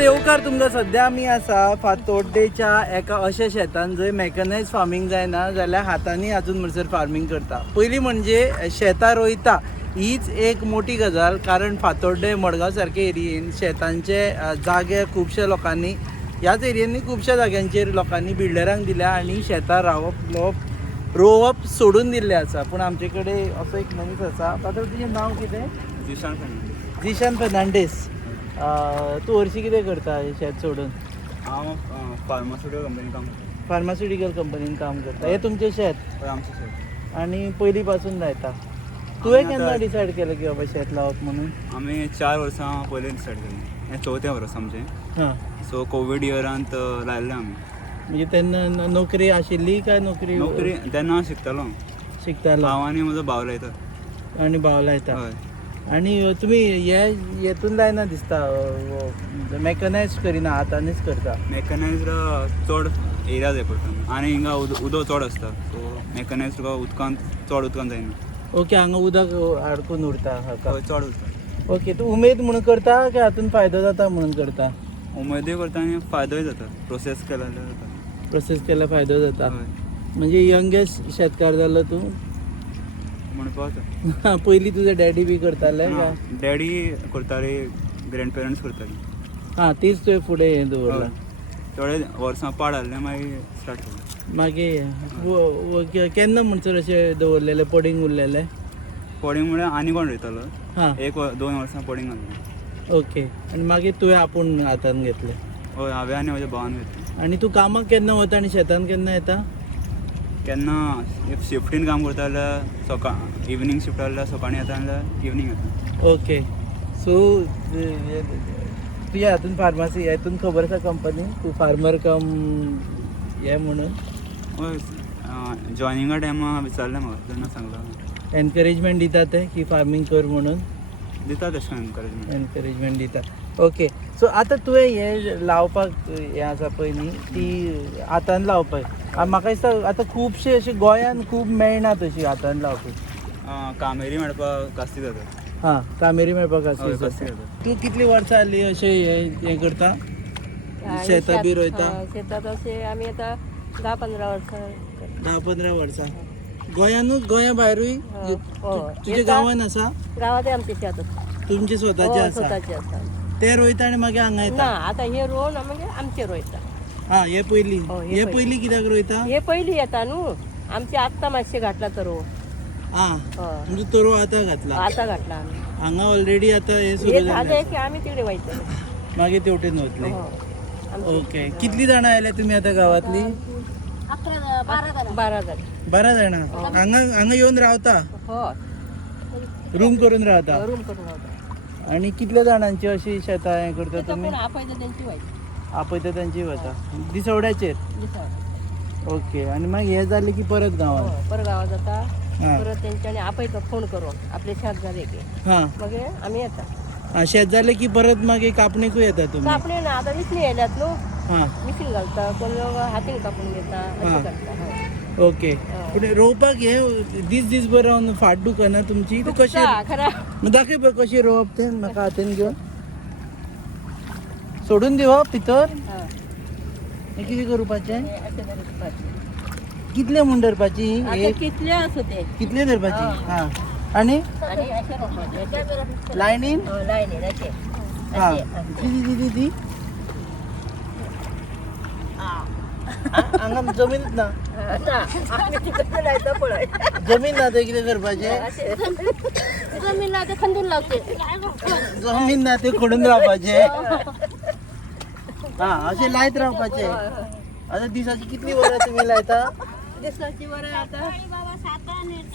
येवकार तुमकां सद्या आमी आसा फातोड्डेच्या एका अशा शेतान जंय मॅकनायज फार्मिंग जायना जाल्यार हातांनी अजून म्हणसर फार्मिंग करता. पयलीं म्हणजे शेतां रोयता हीच एक मोठी गजाल, कारण फातोड्डे मडगांव सारके एरियेन शेतांचे जागे खुबशे लोकांनी ह्याच एरियेनी खुबश्या जाग्यांचेर लोकांनी बिल्डरांक दिल्या आनी शेतां रोवप सोडून दिल्लें आसा. पूण आमचे कडेन असो एक मनीस आसा. फातर तुजें नांव कितें? जिशान फेर्नांडीस. तूं हरशीं कितें करता शेत सोडून? हांव फार्मास्युटिकल कंपनीन काम करता. फार्मास्युटिकल कंपनीन काम करता. हें तुमचें शेत? हय, आमचें शेत. आनी पयलीं पासून लायता? तुवें केन्ना डिसायड केलें की बाबा शेत लावप म्हणून? आमी 4 वर्सां पयलीं डिसायड केलें. हें 4थें वर्स आमचें. हां, सो कोवीड इयरांत लायल्लें आमी. म्हणजे तेन्ना नोकरी आशिल्ली काय नोकरी तेन्ना शिकतालो. शिकतालो हांव आनी म्हजो भाव लायता. आनी भाव लायता. हय. आनी तुमी हेतून लायना दिसता, मॅकनायज करिना, हातांनीच करता? मॅकनायज्ड चड एरिया जाय पडटा आनी हिंगा उदक चड आसता. सो मॅकनायज्ड तुका चड उदकान जायना. ओके, हांगा उदक आडकून उरता हाका. हय, चड उरता. ओके, तूं उमेद म्हणून करता काय हातून फायदो जाता म्हणून करता? उमेदूय करता आनी फायदोय जाता. प्रोसेस केल्यार जाता. प्रोसेस केल्यार फायदो जाता. हय, म्हणजे यंगेस्ट शेतकार जालो तूं? म्हणपाक जाता. पयलीं तुजे डॅडी बी करताले काय? डॅडी करताली, ग्रँडपेरंट्स करताली. हां, तीच तुवें फुडें हें दवरलां. थोडे वर्सां पाड हाडलें, मागीर स्टार्ट केलें. मागीर केन्ना म्हणसर अशें दवरलेलें, पडींग उरलेलें? पडींग म्हळ्यार आनी कोण रोयतालो. हां, 1-2 वर्सां पडींग घाललें. ओके. आनी मागीर तुवें आपूण हातान घेतलें? हय, हांवें आनी म्हज्या भावान घेतलें. आनी तूं कामाक केन्ना वता आनी शेतान केन्ना येता? केन्ना शिफ्टीन काम करता जाल्यार सकाळ, इवनिंग शिफ्ट जाल्यार सकाळीं येता जाल्यार इवनिंग येता. ओके. सो तुज्या हातून फार्मासी हेतून खबर आसा कंपनी? तूं फार्मर कम हें म्हणून? हय, जॉयनिंगा टायमा विचारलें म्हाका, तेन्ना सांगलो. एनकरेजमेंट दिता ते की फार्मिंग कर म्हणून? दिता तशें एनकरेजमेंट. एनकरेजमेंट दिता. ओके. सो आतां तुवें हें लावपाक हें आसा पळय न्ही, ती हातान लावपाक. म्हाका दिसता आतां खुबशे अशे गोंयान खूब मेळनात अशी हातान लावपी. कामेरी मेळपाक कास्ती जाता. हां, कामेरी मेळपाक हय, आसली कास्ती जाता. जाता. तूं कितलीं वर्सां जालीं अशें हें करता, शेतां बी रोयता? शेतात असे आम्ही आता 10-15 वर्ष 10-15 वर्सां. गोंयानूच, गोंया भायरूय? तुज्या गांवान आसा? गावात आमचे शेत असतात. तुमचे स्वताचे आसा? स्वतःचे असतात ते रोयता आनी मागीर हांगा ना. येता? आता हे रोवन म्हणजे आमचे रोयता. हां, हे पयलीं. हो, हे हे पयलीं. पयलीं कित्याक रोयता? हे पहिली येता न्हू, आमचे आत्ता मातशे घातला तर हां, म्हणजे तोरो आतां घातला. आता घातला आम्ही. हांगा ऑलरेडी आतां हे सुरू हे जालें. झाले की आम्ही तिकडे व्हायचं. मागीर तेवटेन वतले. हो. आमचे ओके. कितलीं जाणां आयल्या तुमी आतां गांवांतली? 12 झाले. 12 जाणां. हांगा येवन रावता? हो, रूम करून रावता? रूम करून होता. आनी कितल्या जाणांची अशी शेतां हें करता तुमी? कोण आपयचं त्यांची व्हायची. आपयता तांची वता दिसवड्याचेर? ओके. आनी मागीर हें जालें की परत गांवांत? परत गावात जाता. हां, परत त्यांच्यानी आपयचं फोन करून आपले शेत झाले की हां. मग आम्ही येता. हां, शेत जालें की परत मागीर कापणेकूय येता तुमी? कापणे ना, आता मिशनी येल्यात न्हू, हां, मिशीन घालता, कोण लोक हातीन कापून घेता हां. असे करता. हो. ओके. पूण रोवपाक हे दीसभर रावन फाट दुखना तुमची? ते कशें खरा दाखय पळय कशें रोवप तें म्हाका हातीन घेवन. सोडून दिवप भितर? हं. हें कितें करपाचें? हे अशें धरपाचे. कितले म्हूण धरपाची? आता एक कितले असो ते कितले धरपाची? हां. आनी आणि अशे रोवपाचे. लायनीन? हो, लायनीन अशे. हां. अशे. दी. हांगा जमीनच ना? ना, आम्ही तिकडे लायता पळय. जमीन ना ते कितें करपाचें? अशे. जमीनला ते खंदून लावते. जमीन ना ते खोडून रावपाचें? हां, अशें लायत रावपाचें. आतां दिसाची कितली वरां तुमी लायता? दिसाची वरां आता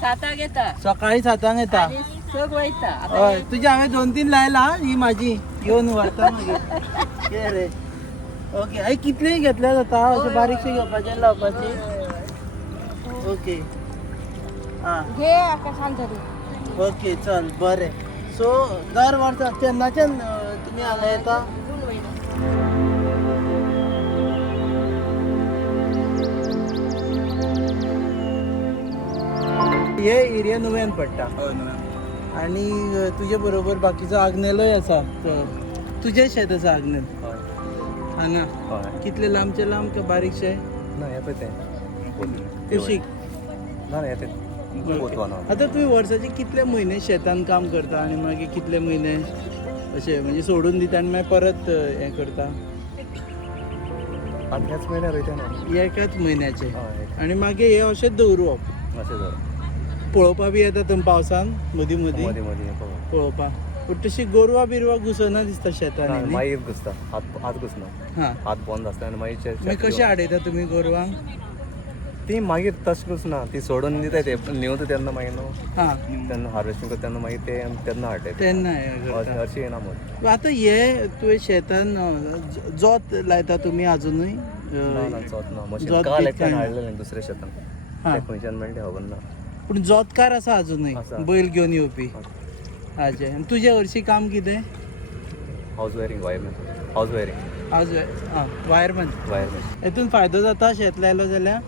7 घेता. सकाळी 7 येता? आणि सग वयता. आता हय, तुजी हांवें 2-3 लायला, ही म्हाजी घेवन व्हरता मागीर. कितें रे? ओके. हय, कितलेय घेतल्या जाता अशें बारीकशें घेवपाचें आनी लावपाचें? ओके. हां, घे आकाशान धरून. ओके, चल बरें. सो दर वर्सा केन्नाच्यान तुमी हांगा येता? जून महिना. हे एरिया नुव्यान पडटा हय, न्हू. आनी तुजे बरोबर बाकीचो आग्नेलोय आसा. तुजें शेत आसा आग्नेल? हय. हांगा हय कितले लांबचे लांब का बारीकशे ना येता तें कुशीक ना येता पोतवान आता तुम्ही वर्साचे कितले म्हयने शेतान काम करता आणि मागीर कितले म्हयने अशें म्हणजे सोडून दिता आनी मागीर परत हें करता आनी ह्याच म्हयन्यार वयता ना एकाच म्हयन्याचे हय आणि मागीर हे अशेंच दवरप अशें जाता पळोवपा बी येता तुमी पावसान मदीं मदीं मदीं मदीं पळोवपा पूण तशी गोरवां बिरवां घुसना दिसता शेतांनी न्ही? मागीर घुसता आत घुसना हां हात बंद आसता आनी मागीर मागीर कशें हाडयता तुमी गोरवांक ती मागीर तशें घुसना ती सोडून दिता ते न्यूता तेन्ना मागीर न्हू हां तेन्ना हार्वेस्टिंग करता तेन्ना मागीर ते तेन्ना हाडटात तेन्ना हें करता अशें येना मग आतां हे तुवें शेतान जोत लायता तुमी अजुनूय ना ना चोत ना मशीन जोत काल बीत एकट्यान कांय ना. हाडलेलें दुसऱ्या शेतान हां ते खंयच्यान मेळटा तें खबर ना पूण जोतकार आसा अजुनूय आसा. बैल घेवन येवपी हाचे आनी तुजें हरशीं काम कितें house wiring wireman house wiring आज वायरमॅन वायरमॅन हेतून फायदो जाता शेत लायलो जाल्यार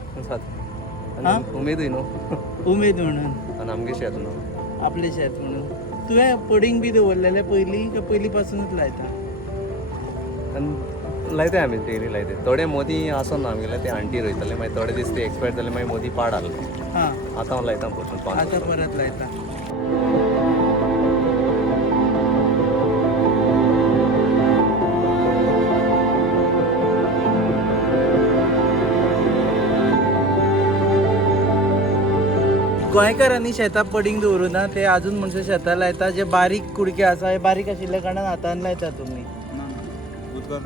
आनी उमेदूय न्हू उमेद म्हणून आनी आमगे शेत न्हू आपलें शेत म्हणून तुवें पडींग बी दवरलेलें पयलीं काय पयलीं पासूनच लायता आनी लायताय आमी डेली लायताय थोडे मोदी आसना आमगेले ते आंटी रोयताले मागीर थोडे दीस ते एक्सपायर जाले मागीर मोदी पाड आहले हां आतां हांव लायता पसून आतां परत लायता गोंयकारांनी शेतां पडींग दवरुना ते आजून म्हणजे शेतां लायता जे बारीक कुडके आसा हे बारीक आशिल्ल्या कारणान हातान लायता तुमी ना ना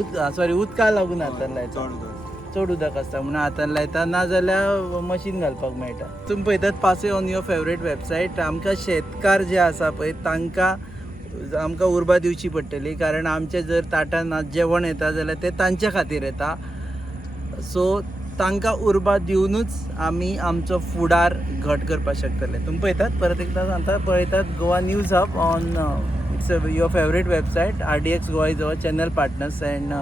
उदकान सॉरी उदका लागून हातान लायता चड उदक चड उदक आसता म्हणून हातान लायता नाजाल्यार मशीन घालपाक मेळटा तुमी पळयतात पासय ऑन युअर फेवरेट वेबसायट आमकां शेतकार जे आसा पळय तांकां आमकां उर्बा दिवची पडटली कारण आमचे जर ताटान जेवण येता जाल्यार ते तांच्या खातीर येता सो तांकां उर्बा दिवनूच आमी आमचो फुडार घट करपाक शकतले तुमी पळयतात परत एकदां सांगता पळयतात Goa news hub on it's your favourite website RDX Goa is our channel partners and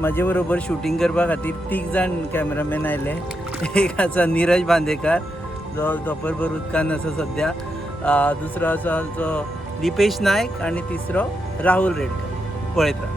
म्हाजे बरोबर शूटिंग करपा खातीर 3 जाण कॅमेरामॅन आयले एक आसा निरज बांदेकार जो दोपरभर उदकान आसा सद्या दुसरो आसा जो लिपेश नायक आनी तिसरो राहुल रेडकर पळयता